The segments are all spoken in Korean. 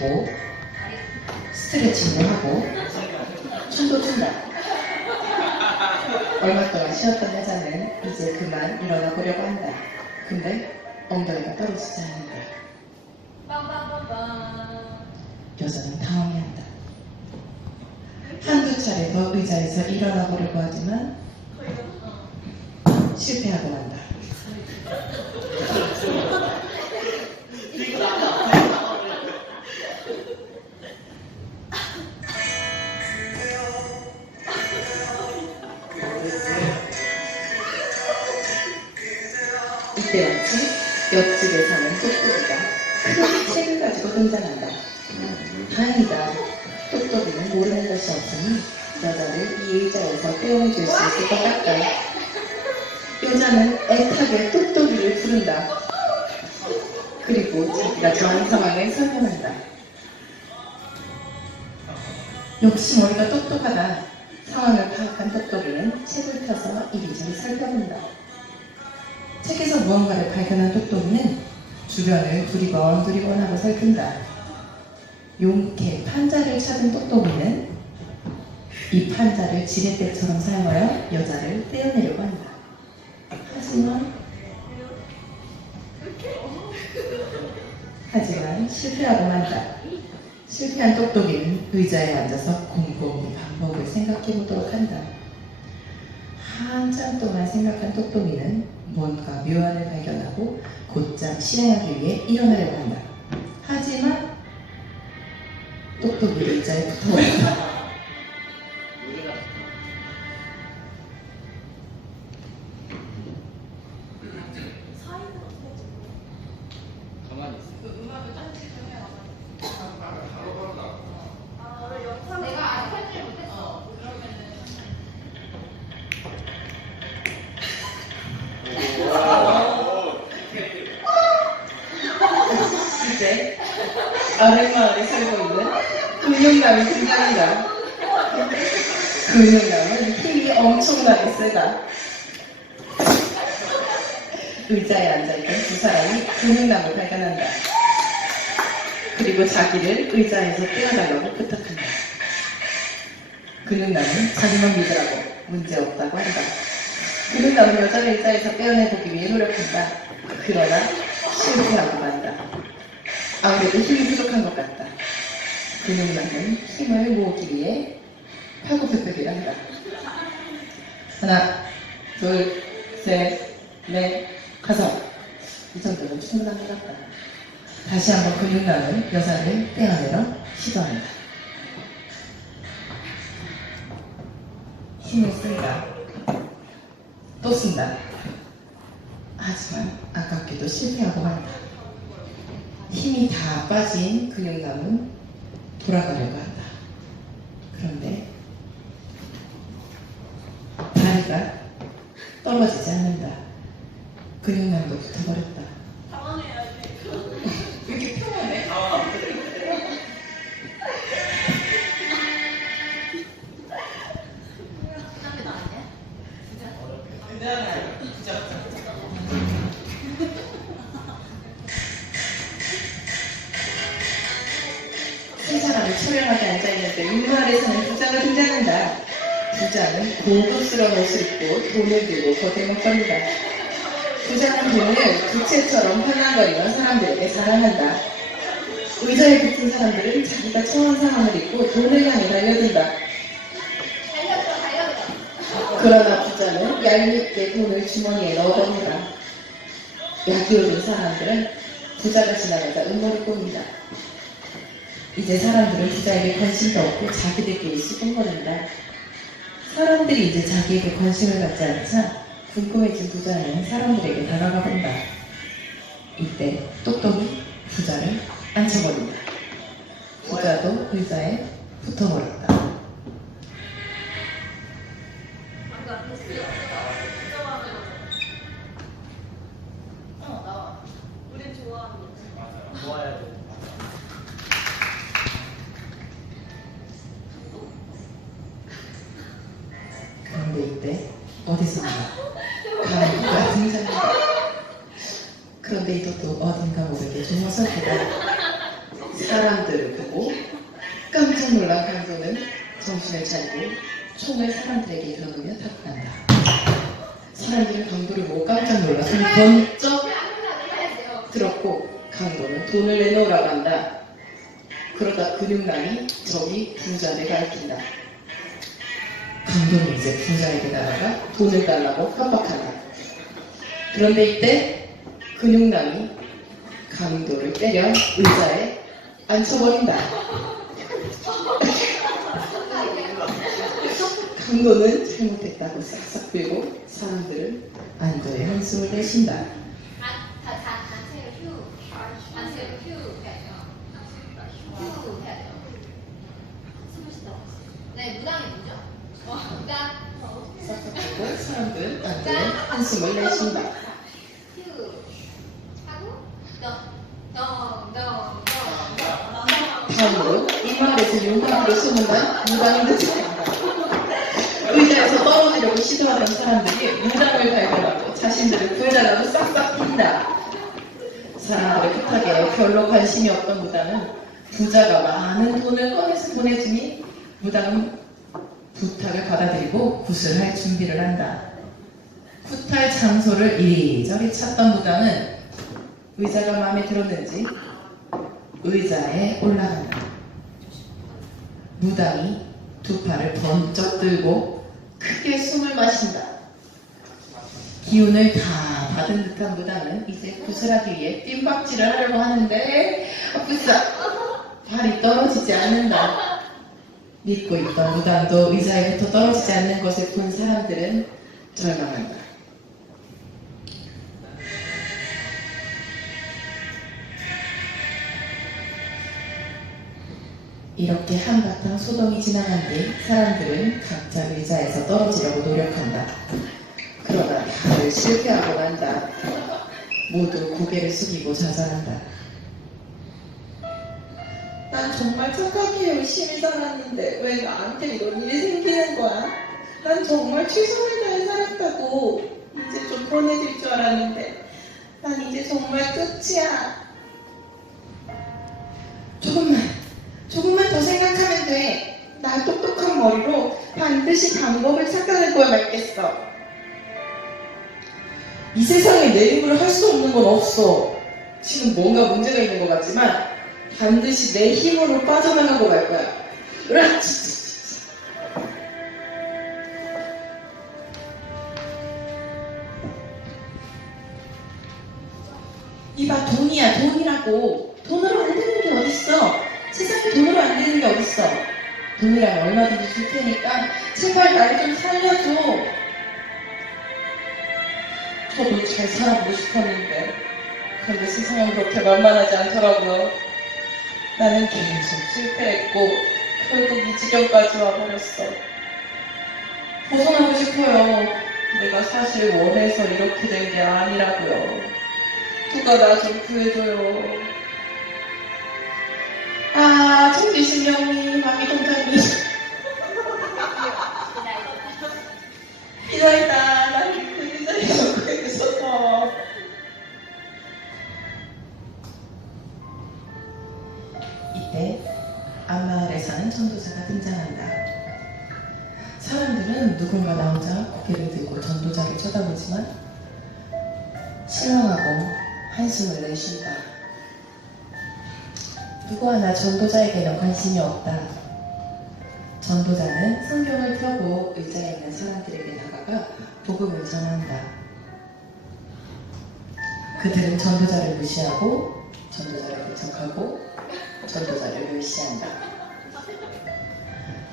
짚고 스트레칭도 하고 춤도 춘다. 얼마 동안 쉬었던 여자는 이제 그만 일어나 보려고 한다. 근데 엉덩이가 떨어지지 않는다. 여자는 당황해한다. 한두 차례 더 의자에서 일어나 보려고 하지만 실패하고 만다. 이때 마치 옆집에 사는 똑똑이가 큰 책을 가지고 등장한다. 다행이다. 똑똑이는 모르는 것이 없으니 여자를 이 의자에서 떼어줄 수 있을 것 같다. 여자는 애타게 똑똑이를 부른다. 그리고 자기가 처한 상황을 설명한다. 역시 머리가 똑똑하다. 상황을 파악한 똑똑이는 책을 펴서 이리저리 살펴본다. 책에서 무언가를 발견한 똑똑이는 주변을 두리번 하고 살핀다. 용케 판자를 찾은 똑똑이는 이 판자를 지렛대처럼 사용하여 여자를 떼어내려고 한다. 하지만 실패하고 만다. 실패한 똑똑이는 의자에 앉아서 곰곰이 방법을 생각해 보도록 한다. 한참 동안 생각한 똑똑이는 뭔가 묘안을 발견하고 곧장 실행하기 위해 일어나려고 한다. 하지만 똑똑이 의자에 붙어버린다. 가만히 있어. 음악을 짠지 좀 해요. 바로 내가 아직 편집을 못했어. 그러면은 이제 아랫마을에 살고 있는 근육남이 등장한다. 근육남은 힘이 엄청나게 세다. 의자에 앉아있던 두 사람이 근육남을 발견한다. 그리고 자기를 의자에서 떼어달라고 부탁한다. 근육남은 자기만 믿으라고 문제없다고 한다. 근육남은 여자를 의자에서 떼어내보기 위해 노력한다. 그러나 실패하고 만다. 아무래도 힘이 부족한 것 같다. 근육남은 힘을 모으기 위해 팔굽혀펴기를 한다. 하나, 둘, 셋, 넷, 다섯. 이 정도면 충분한 것 같다. 다시 한번 근육남은 여자를 떼어내려 시도한다. 힘을 쓴다. 또 쓴다. 하지만 아깝게도 실패하고 만다. 힘이 다 빠진 근육남은 돌아가려고 한다. 그런데 다리가 떨어지지 않는다. 근육남도 붙어버렸다. 당황해야지. 왜 이렇게 평안해? 부담이 나왔네. 한 사람이 초량하게 앉아있는데 윗마을에 사는 부자가 등장한다. 부자는 고급스러운 옷을 입고 돈을 들고 겉에 먹겁니다. 부자는 돈을 부채처럼 환랑거리며 사람들에게 자랑한다. 의자에 붙은 사람들은 자기가 처한 상황을 잊고 돈을 향해 달려든다. 달려들어. 그러나 부자는 얄밉게 돈을 주머니에 넣어봅니다. 약이 오른 사람들은 부자가 지나가다 음모를 꼽니다. 이제 사람들은 부자에게 관심도 없고 자기들끼리 수군거린다. 사람들이 이제 자기에게 관심을 갖지 않자 궁금해진 부자는 사람들에게 다가가 본다. 이때 똑똑이 부자를 앉혀버린다. 부자도 의자에 붙어버렸다. 아까 베스트 나와. 우린 좋아하는 거. 맞아요. 모아야 돼. 그런데 이때 어디선가 강아지가 등장한다. 그런데 이것도 어딘가 모르게 좀 어설프다. 사람들을 보고 깜짝 놀란 강도는 정신을 차리고 총을 사람들에게 들어놓으며 탁한다. 사람들은 강도를 보고 깜짝 놀라 손이 번쩍 들었고 강도는 돈을 내놓으라고 한다. 그러다 근육남이 저기 부자를 가리킨다. 강도는 이제 부자에게 나아가 돈을 달라고 협박한다. 그런데 이때 근육남이 강도를 때려 의자에 앉혀버린다. 강도는 잘못했다고 싹싹 빌고 사람들은 안도의 한숨을 내쉰다. 단체로 휴 해야 돼요. 휴 해야 돼요. 숨을 쉬다. 네, 무당이 뭐죠? 무당. 싹싹 빌고 사람들은 안도의 한숨을 내쉰다. 휴 하고 다음으로 이 마을에서 용감하게 소문난 무당이 등장한다. 의자에서 떨어지려고 시도하던 사람들이 무당을 발견하고 자신들을 구해달라고 싹싹 빈다. 사람들의 부탁에 별로 관심이 없던 무당은 부자가 많은 돈을 꺼내서 보내주니 무당은 부탁을 받아들이고 굿을 할 준비를 한다. 굿할 장소를 이리저리 찾던 무당은 의자가 마음에 들었는지 의자에 올라간다. 무당이 두 팔을 번쩍 들고 크게 숨을 마신다. 기운을 다 받은 듯한 무당은 이제 구슬하기 위해 뜀박질을 하려고 하는데 부싸 발이 떨어지지 않는다. 믿고 있던 무당도 의자에부터 떨어지지 않는 것을 본 사람들은 절망한다. 이렇게 한바탕 소동이 지나간 뒤 사람들은 각자 의자에서 떨어지려고 노력한다. 그러나 다들 실패하고 난다. 모두 고개를 숙이고 좌절한다. 난 정말 착하게 열심히 살았는데 왜 나한테 이런 일이 생기는 거야? 난 정말 최선을 다해 살았다고. 이제 좀 편해질 줄 알았는데 난 이제 정말 끝이야. 조금만 더 생각하면 돼. 나 똑똑한 머리로 반드시 방법을 찾아낼 거야 말겠어. 이 세상에 내 힘으로 할 수 없는 건 없어. 지금 뭔가 문제가 있는 것 같지만 반드시 내 힘으로 빠져나가고 말 거야. 으라치. 이봐, 돈이야, 돈이라고. 돈으로 안 되는 게 어딨어. 세상에 돈으로 안 되는 게 어딨어. 돈이라면 얼마든지 줄 테니까 제발 날 좀 살려줘. 저도 잘 살아보고 싶었는데 그런데 세상은 그렇게 만만하지 않더라고요. 나는 계속 실패했고 결국 이 지경까지 와버렸어. 벗어나고 싶어요. 내가 사실 원해서 이렇게 된 게 아니라고요. 누가 나 좀 구해줘요. 아, 청기신령님, 마미동자님. 기다리다. 난 그 자리에 그렇게 있어서. 이때 앞마을에 사는 전도자가 등장한다. 사람들은 누군가 나 혼자 고개를 들고 전도자를 쳐다보지만 실망하고 한숨을 내쉰다. 누구 하나 전도자에게는 관심이 없다. 전도자는 성경을 펴고 의자에 있는 사람들에게 다가가 복음을 전한다. 그들은 전도자를 무시하고 전도자를 배척하고 전도자를 멸시한다.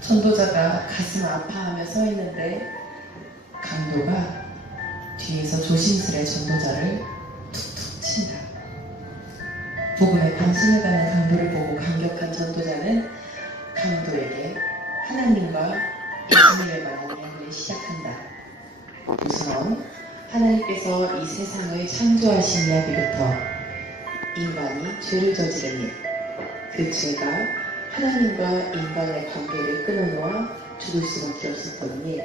전도자가 가슴 아파하며 서 있는데 강도가 뒤에서 조심스레 전도자를 툭툭 친다. 복음에 관심을 갖는 강도를 보고 감격한 전도자는 강도에게 하나님과 예수님에 관한 이야기를 시작한다. 우선 하나님께서 이 세상을 창조하신 이야기부터 인간이 죄를 저지른 일, 그 죄가 하나님과 인간의 관계를 끊어놓아 죽을 수밖에 없었던 일,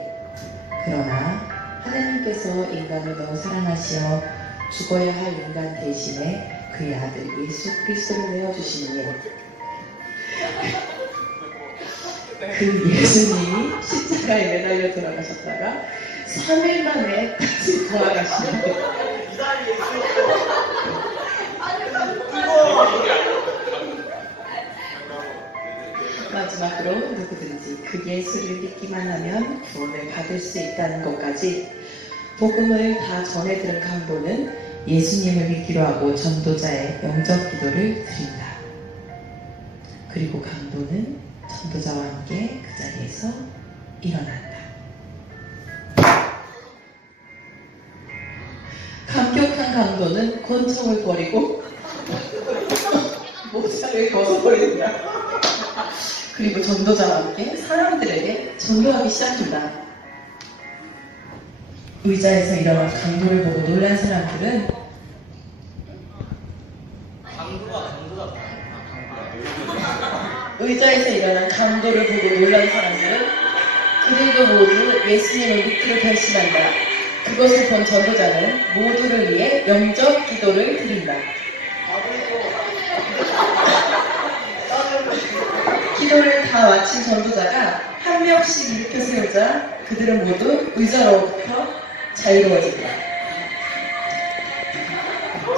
그러나 하나님께서 인간을 너무 사랑하시어 죽어야 할 인간 대신에 그의 아들 예수 그리스도를 내어주시는 일, 그 예수님이 십자가에 매달려 돌아가셨다가 3일 만에 다시 부활하시는 마지막으로 누구든지 그 예수를 믿기만 하면 구원을 받을 수 있다는 것까지 복음을 다 전해 들은 강도는 예수님을 믿기로 하고 전도자의 영접 기도를 드린다. 그리고 강도는 전도자와 함께 그 자리에서 일어난다. 감격한 강도는 권총을 버리고 목상을 벗어버린다. 그리고 전도자와 함께 사람들에게 전도하기 시작한다. 의자에서 일어난 강도를 보고 놀란 사람들은 의자에서 일어난 강도를 보고 놀란 사람들은 그들도 모두 예수님을 믿기로 결심한다. 그것을 본 전도자는 모두를 위해 영접 기도를 드린다. 기도를 다 마친 전도자가 한 명씩 일으켜 세우자 그들은 모두 의자로부터 자유로워진다.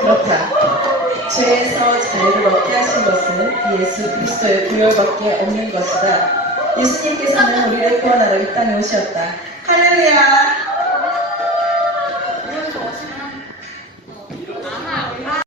그렇다. 죄에서 자유를 얻게 하신 것은 예수 그리스도의 구별밖에 없는 것이다. 예수님께서는 우리를 구원하러 이 땅에 오셨다. 할렐루야!